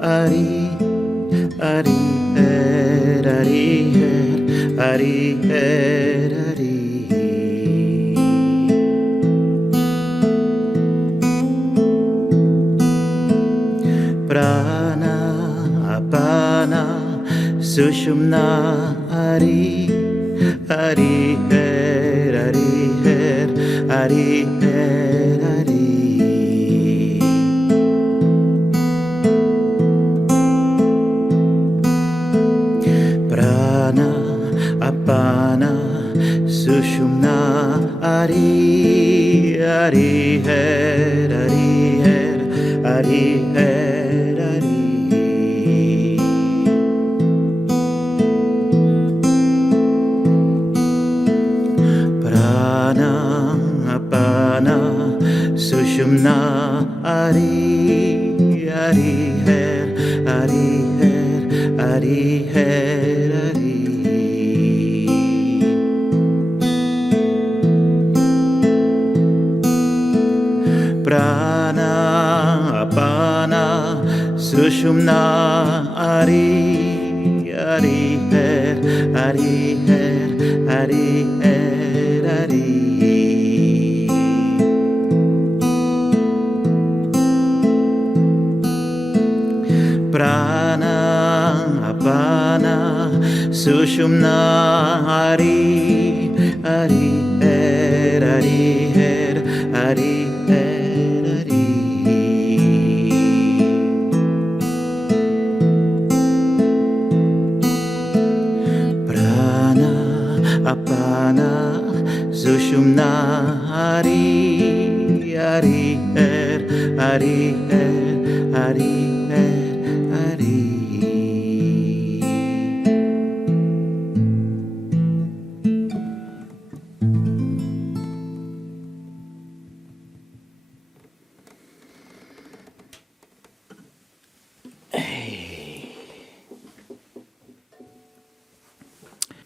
Ari, Ari, Ari, Ari, Ari. Prana, Apana, Sushumna, Ari, Ari, Ari, Ari, Ari. Prana, Apana, Sushumna, Ari, Ari, Ari, Ari, Ari. Prana, Apana, Sushumna, Ari, Ari, Ari, Ari, Ari. Prana, Apana, Sushumna, Ari, Ari, Ari, Ari, Ari. Prana, Apana, Sushumna, Ari, Ari, Ari, Ari, Ari. Prana, Apana, Sushumna, Ari, Ari, Ari, Ari, Ari.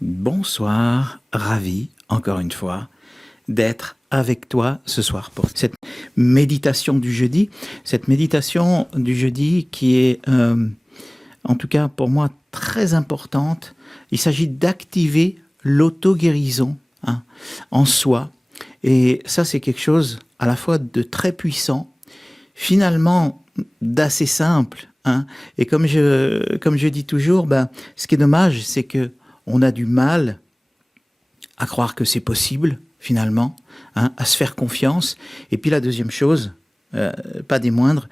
Bonsoir, ravi, encore une fois, d'être avec toi ce soir pour cette méditation du jeudi. Cette méditation du jeudi qui est, en tout cas pour moi, très importante. Il s'agit d'activer l'auto-guérison en soi. Et ça, c'est quelque chose à la fois de très puissant, finalement d'assez simple. Et comme je dis toujours, ce qui est dommage, c'est que on a du mal à croire que c'est possible, finalement, à se faire confiance. Et puis la deuxième chose, pas des moindres,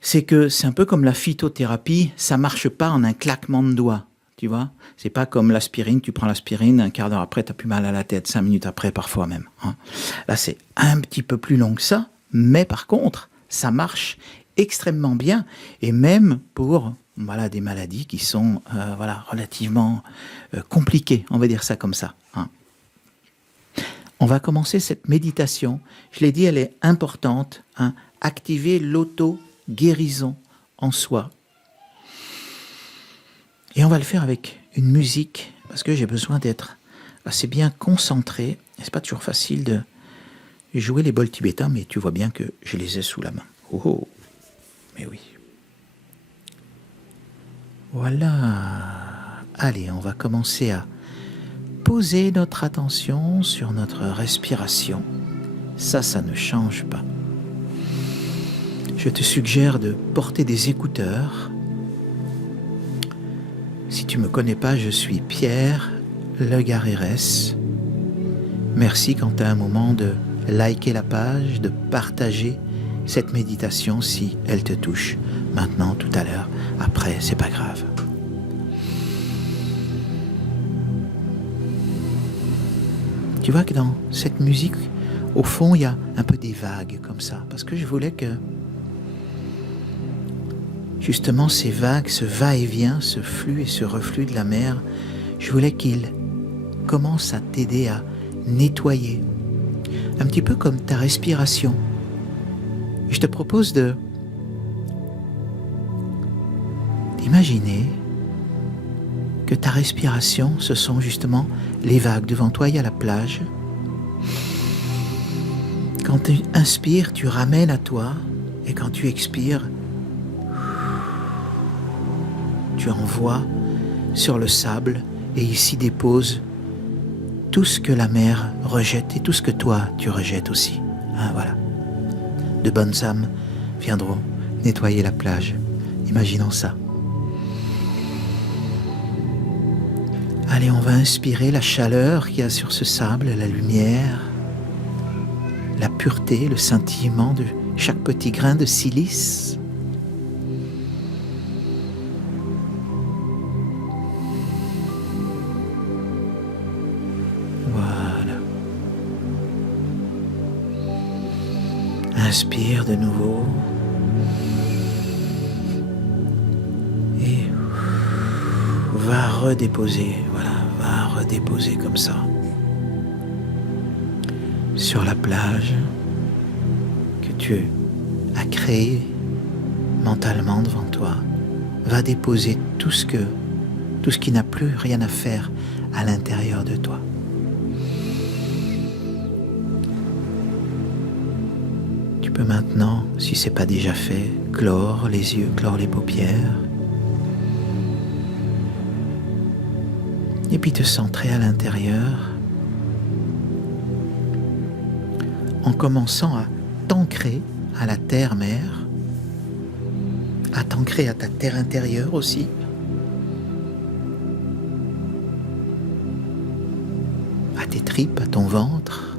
c'est que c'est un peu comme la phytothérapie, ça marche pas en un claquement de doigts, tu vois. C'est pas comme l'aspirine, tu prends l'aspirine, un quart d'heure après, tu as plus mal à la tête, 5 minutes après, parfois même. Là, c'est un petit peu plus long que ça, mais par contre, ça marche extrêmement bien, et même pour des maladies qui sont relativement compliquées, on va dire ça comme ça. On va commencer cette méditation. Je l'ai dit, elle est importante. Activer l'auto-guérison en soi. Et on va le faire avec une musique, parce que j'ai besoin d'être assez bien concentré. Et c'est pas toujours facile de jouer les bols tibétains, mais tu vois bien que je les ai sous la main. Oh, mais oui. Voilà. Allez, on va commencer à poser notre attention sur notre respiration. Ça ne change pas. Je te suggère de porter des écouteurs. Si tu ne me connais pas, je suis Pierre Legarrérès. Merci quand tu as un moment de liker la page, de partager cette méditation si elle te touche. Maintenant, tout à l'heure, après, c'est pas grave. Tu vois que dans cette musique, au fond, il y a un peu des vagues comme ça, parce que je voulais que justement ces vagues, ce va-et-vient, ce flux et ce reflux de la mer, je voulais qu'il commence à t'aider à nettoyer, un petit peu comme ta respiration. Je te propose d'imaginer que ta respiration, ce sont justement les vagues. Devant toi, il y a la plage. Quand tu inspires, tu ramènes à toi, et quand tu expires, tu envoies sur le sable et il s'y dépose tout ce que la mer rejette et tout ce que toi tu rejettes aussi. Hein, voilà. De bonnes âmes viendront nettoyer la plage. Imaginons ça. Allez, on va inspirer la chaleur qu'il y a sur ce sable, la lumière, la pureté, le scintillement de chaque petit grain de silice. Voilà. Inspire de nouveau. Et va redéposer, voilà, va redéposer comme ça. Sur la plage que tu as créée mentalement devant toi, va déposer tout ce qui n'a plus rien à faire à l'intérieur de toi. Tu peux maintenant, si ce n'est pas déjà fait, clore les yeux, clore les paupières, et puis te centrer à l'intérieur en commençant à t'ancrer à la terre-mère, à t'ancrer à ta terre intérieure aussi, à tes tripes, à ton ventre.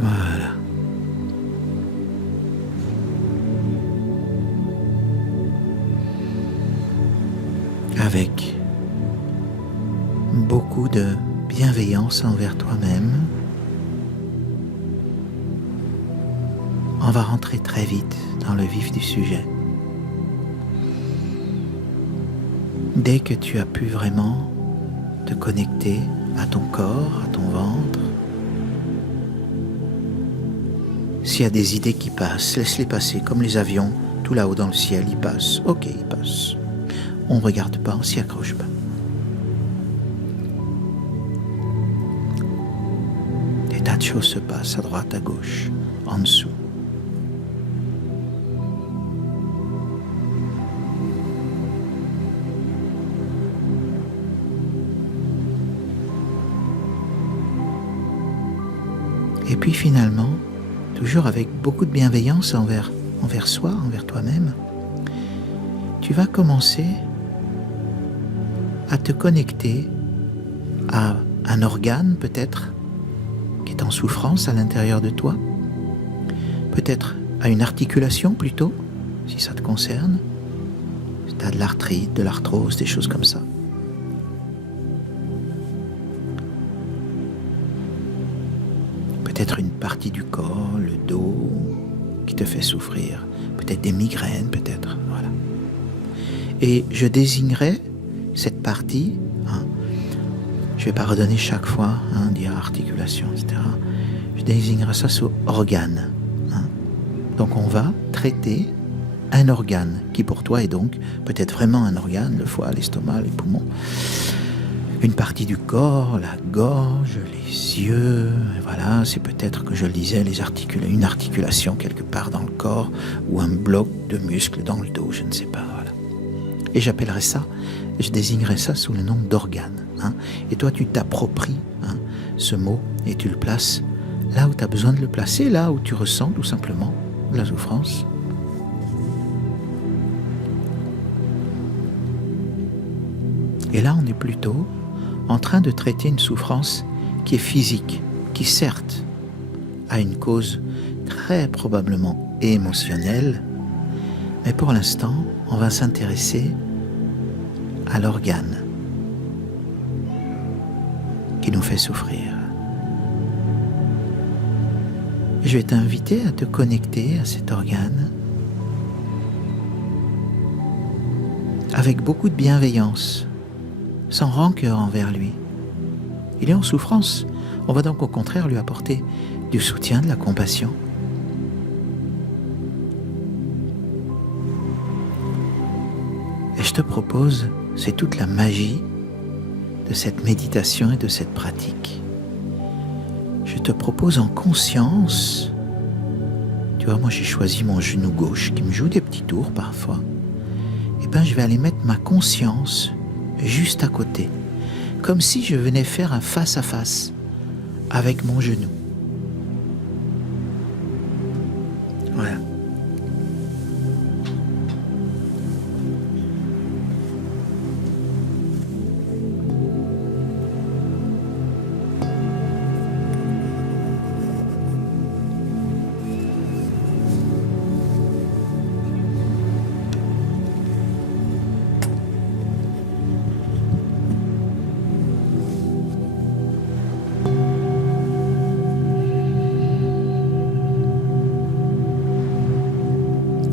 Voilà. Avec beaucoup de bienveillance envers toi-même, on va rentrer très vite dans le vif du sujet. Dès que tu as pu vraiment te connecter à ton corps, à ton ventre, s'il y a des idées qui passent, laisse-les passer comme les avions, tout là-haut dans le ciel, ils passent. Ok, ils passent. On ne regarde pas, on s'y accroche pas. Des tas de choses se passent à droite, à gauche, en dessous. Et puis finalement, toujours avec beaucoup de bienveillance envers soi, envers toi-même, tu vas commencer à te connecter à un organe peut-être qui est en souffrance à l'intérieur de toi, peut-être à une articulation plutôt, si ça te concerne, si tu as de l'arthrite, de l'arthrose, des choses comme ça. Peut-être une partie du corps, le dos, qui te fait souffrir, peut-être des migraines, peut-être, voilà. Et je désignerai cette partie, je ne vais pas redonner chaque fois, dire articulation, etc. Je désignerai ça sous organe. Donc on va traiter un organe qui pour toi est donc peut-être vraiment un organe, le foie, l'estomac, les poumons, une partie du corps, la gorge, les yeux, voilà, c'est peut-être que je le disais, une articulation quelque part dans le corps ou un bloc de muscles dans le dos, je ne sais pas, voilà. Et j'appellerai ça, je désignerai ça sous le nom d'organe. Et toi, tu t'appropries ce mot et tu le places là où tu as besoin de le placer, là où tu ressens tout simplement la souffrance. Et là, on est plutôt en train de traiter une souffrance qui est physique, qui certes a une cause très probablement émotionnelle, mais pour l'instant, on va s'intéresser à l'organe qui nous fait souffrir. Je vais t'inviter à te connecter à cet organe avec beaucoup de bienveillance, sans rancœur envers lui. Il est en souffrance. On va donc au contraire lui apporter du soutien, de la compassion. Et je te propose, c'est toute la magie de cette méditation et de cette pratique. Je te propose en conscience, tu vois, moi j'ai choisi mon genou gauche qui me joue des petits tours parfois. Et ben je vais aller mettre ma conscience juste à côté, comme si je venais faire un face-à-face avec mon genou. Voilà.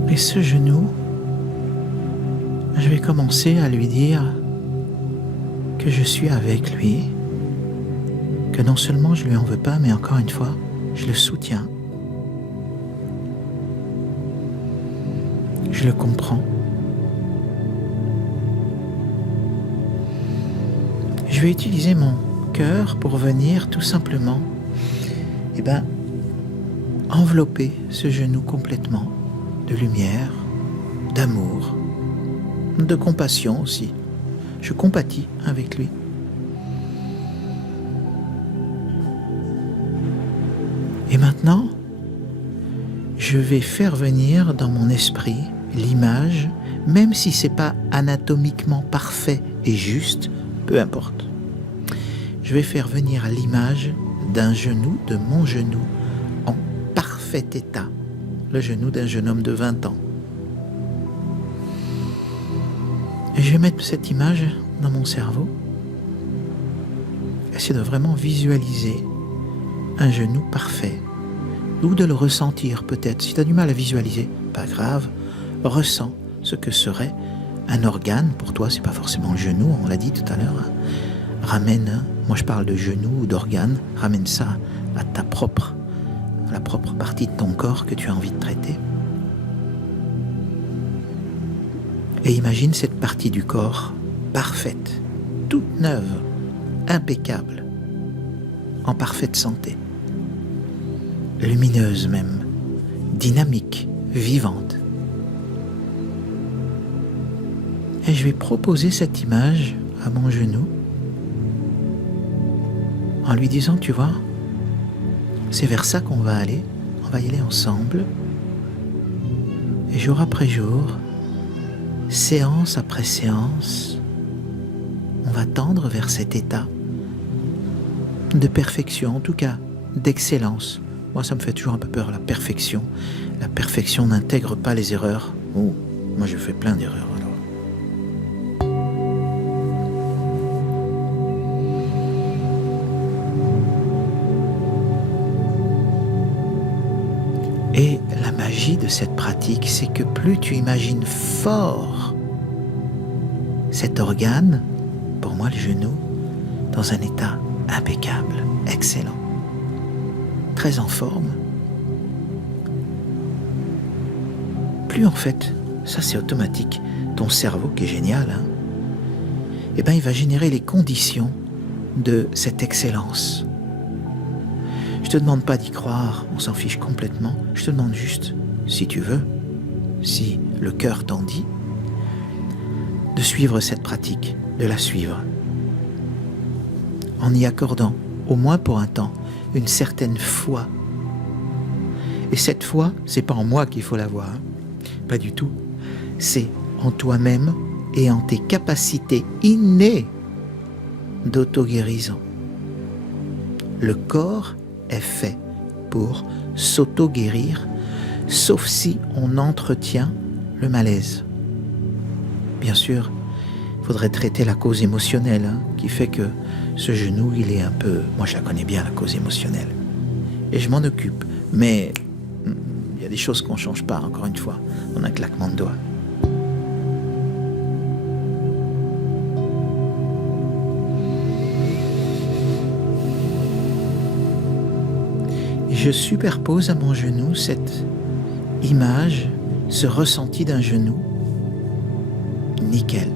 Et ce genou, je vais commencer à lui dire que je suis avec lui, que non seulement je lui en veux pas, mais encore une fois, je le soutiens. Je le comprends. Je vais utiliser mon cœur pour venir tout simplement, envelopper ce genou complètement de lumière, d'amour, de compassion aussi. Je compatis avec lui. Et maintenant, je vais faire venir dans mon esprit l'image, même si c'est pas anatomiquement parfait et juste, peu importe. Je vais faire venir l'image d'un genou, de mon genou, en parfait état. Le genou d'un jeune homme de 20 ans. Et je vais mettre cette image dans mon cerveau. Essayer de vraiment visualiser un genou parfait. Ou de le ressentir peut-être. Si tu as du mal à visualiser, pas grave. Ressens ce que serait un organe. Pour toi, c'est pas forcément le genou, on l'a dit tout à l'heure. Ramène, moi je parle de genou ou d'organe, ramène ça à la propre partie de ton corps que tu as envie de traiter. Et imagine cette partie du corps parfaite, toute neuve, impeccable, en parfaite santé, lumineuse même, dynamique, vivante. Et je vais proposer cette image à mon genou en lui disant, tu vois, c'est vers ça qu'on va aller, on va y aller ensemble. Et jour après jour, séance après séance, on va tendre vers cet état de perfection, en tout cas d'excellence. Moi, ça me fait toujours un peu peur, la perfection. La perfection n'intègre pas les erreurs. Oh, moi, je fais plein d'erreurs alors. Et la magie de cette pratique, c'est que plus tu imagines fort cet organe, pour moi le genou, dans un état impeccable, excellent, très en forme, plus en fait, ça c'est automatique, ton cerveau qui est génial, il va générer les conditions de cette excellence. Je te demande pas d'y croire, on s'en fiche complètement. Je te demande juste, si tu veux, si le cœur t'en dit, de suivre cette pratique, de la suivre, en y accordant, au moins pour un temps, une certaine foi. Et cette foi, c'est pas en moi qu'il faut l'avoir, pas du tout. C'est en toi-même et en tes capacités innées d'auto-guérison. Le corps est fait pour s'auto-guérir, sauf si on entretient le malaise. Bien sûr, il faudrait traiter la cause émotionnelle qui fait que ce genou, il est un peu... Moi, je la connais bien, la cause émotionnelle. Et je m'en occupe. Mais il y a des choses qu'on ne change pas, encore une fois, en un claquement de doigts. Je superpose à mon genou cette image, ce ressenti d'un genou nickel,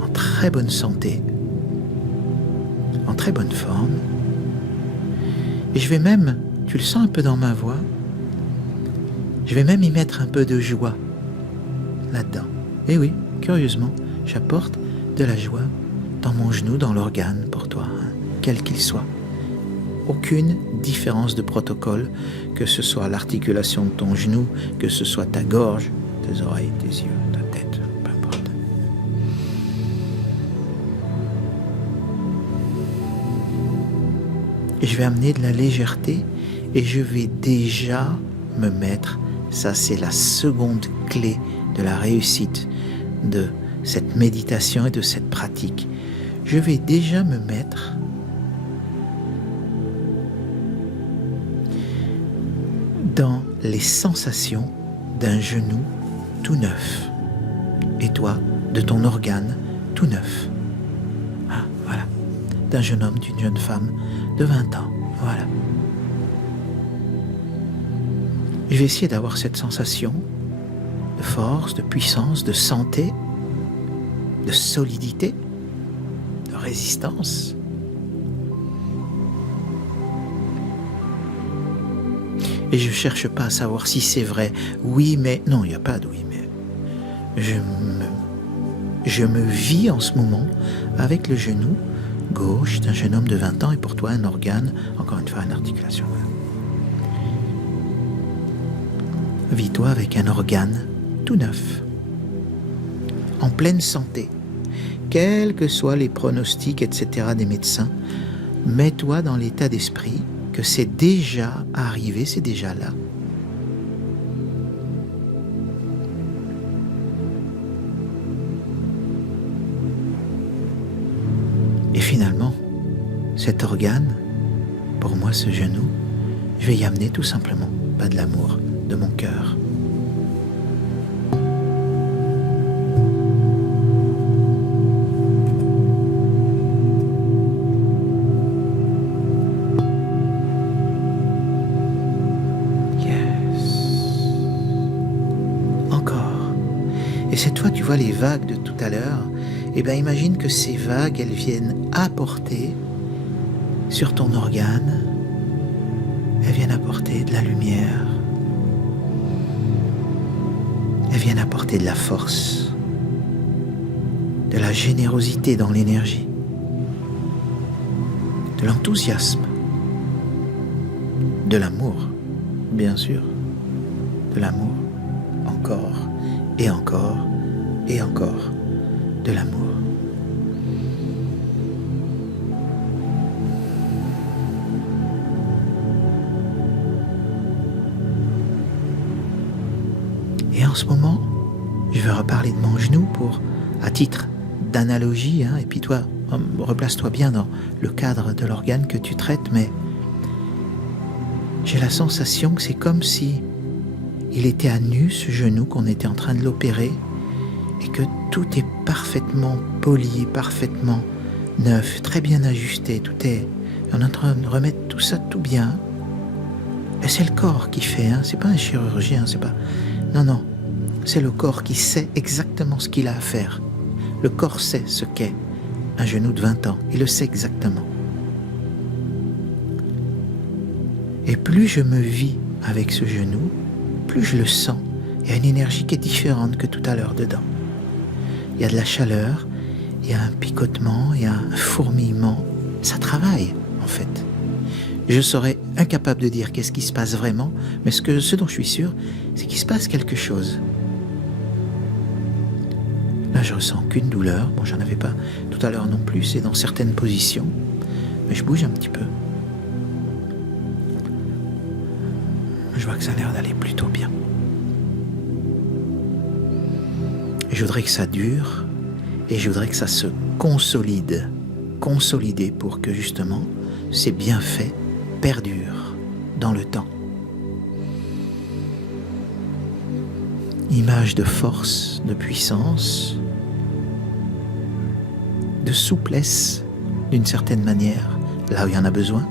en très bonne santé, en très bonne forme. Et je vais même, Tu le sens un peu dans ma voix? Je vais même y mettre un peu de joie là-dedans. Et oui, curieusement, j'apporte de la joie dans mon genou, dans l'organe pour toi, hein, quel qu'il soit. Aucune différence de protocole, que ce soit l'articulation de ton genou, que ce soit ta gorge, tes oreilles, tes yeux, ta tête, peu importe. Et je vais amener de la légèreté et je vais déjà me mettre, ça c'est la seconde clé de la réussite de cette méditation et de cette pratique. Je vais déjà me mettre dans les sensations d'un genou tout neuf. Et toi, de ton organe tout neuf. Ah, voilà. D'un jeune homme, d'une jeune femme de 20 ans. Voilà. Je vais essayer d'avoir cette sensation de force, de puissance, de santé, de solidité, de résistance. Et je ne cherche pas à savoir si c'est vrai. Oui, mais... Non, il n'y a pas de oui, mais... Je me vis en ce moment avec le genou gauche d'un jeune homme de 20 ans et pour toi un organe, encore une fois une articulation. Vis-toi avec un organe tout neuf, en pleine santé. Quels que soient les pronostics, etc. des médecins, mets-toi dans l'état d'esprit que c'est déjà arrivé, c'est déjà là. Et finalement, cet organe, pour moi ce genou, je vais y amener tout simplement, pas de l'amour, de mon cœur. Et cette fois, tu vois les vagues de tout à l'heure, et bien imagine que ces vagues, elles viennent apporter sur ton organe, elles viennent apporter de la lumière, elles viennent apporter de la force, de la générosité dans l'énergie, de l'enthousiasme, de l'amour, bien sûr, de l'amour, encore. Et encore, et encore, de l'amour. Et en ce moment, je vais reparler de mon genou à titre d'analogie, hein, et puis toi, replace-toi bien dans le cadre de l'organe que tu traites, mais j'ai la sensation que c'est comme si il était à nu, ce genou, qu'on était en train de l'opérer, et que tout est parfaitement poli, parfaitement neuf, très bien ajusté, tout est... On est en train de remettre tout ça tout bien. Et c'est le corps qui fait, hein, c'est pas un chirurgien, c'est pas... Non, c'est le corps qui sait exactement ce qu'il a à faire. Le corps sait ce qu'est un genou de 20 ans, il le sait exactement. Et plus je me vis avec ce genou, plus je le sens, il y a une énergie qui est différente que tout à l'heure dedans. Il y a de la chaleur, il y a un picotement, il y a un fourmillement. Ça travaille, en fait. Je serais incapable de dire qu'est-ce qui se passe vraiment, mais ce dont je suis sûr, c'est qu'il se passe quelque chose. Là, je ressens aucune douleur. Bon, j'en avais pas tout à l'heure non plus, c'est dans certaines positions, mais je bouge un petit peu. Je vois que ça a l'air d'aller plutôt bien. Et je voudrais que ça dure et je voudrais que ça se consolide. Consolider pour que justement ces bienfaits perdurent dans le temps. Image de force, de puissance, de souplesse d'une certaine manière, là où il y en a besoin,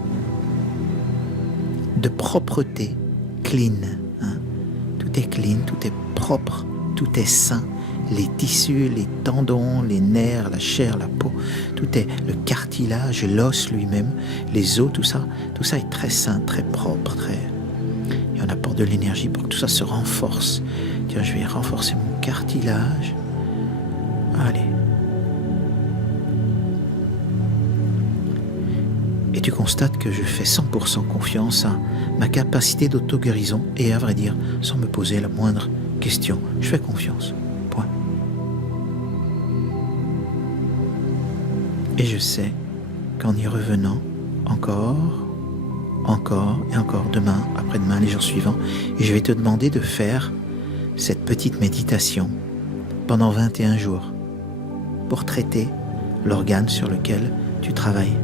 de propreté. Clean, hein? Tout est clean, tout est propre, tout est sain les tissus, les tendons, les nerfs, la chair, la peau, tout est le cartilage, l'os lui-même, les os, tout ça est très sain, très propre, et on apporte de l'énergie pour que tout ça se renforce. Tiens, je vais renforcer mon cartilage. Allez. Et tu constates que je fais 100% confiance à ma capacité d'auto-guérison et à vrai dire, sans me poser la moindre question, je fais confiance. Point. Et je sais qu'en y revenant encore et encore, demain, après-demain, les jours suivants, et je vais te demander de faire cette petite méditation pendant 21 jours pour traiter l'organe sur lequel tu travailles.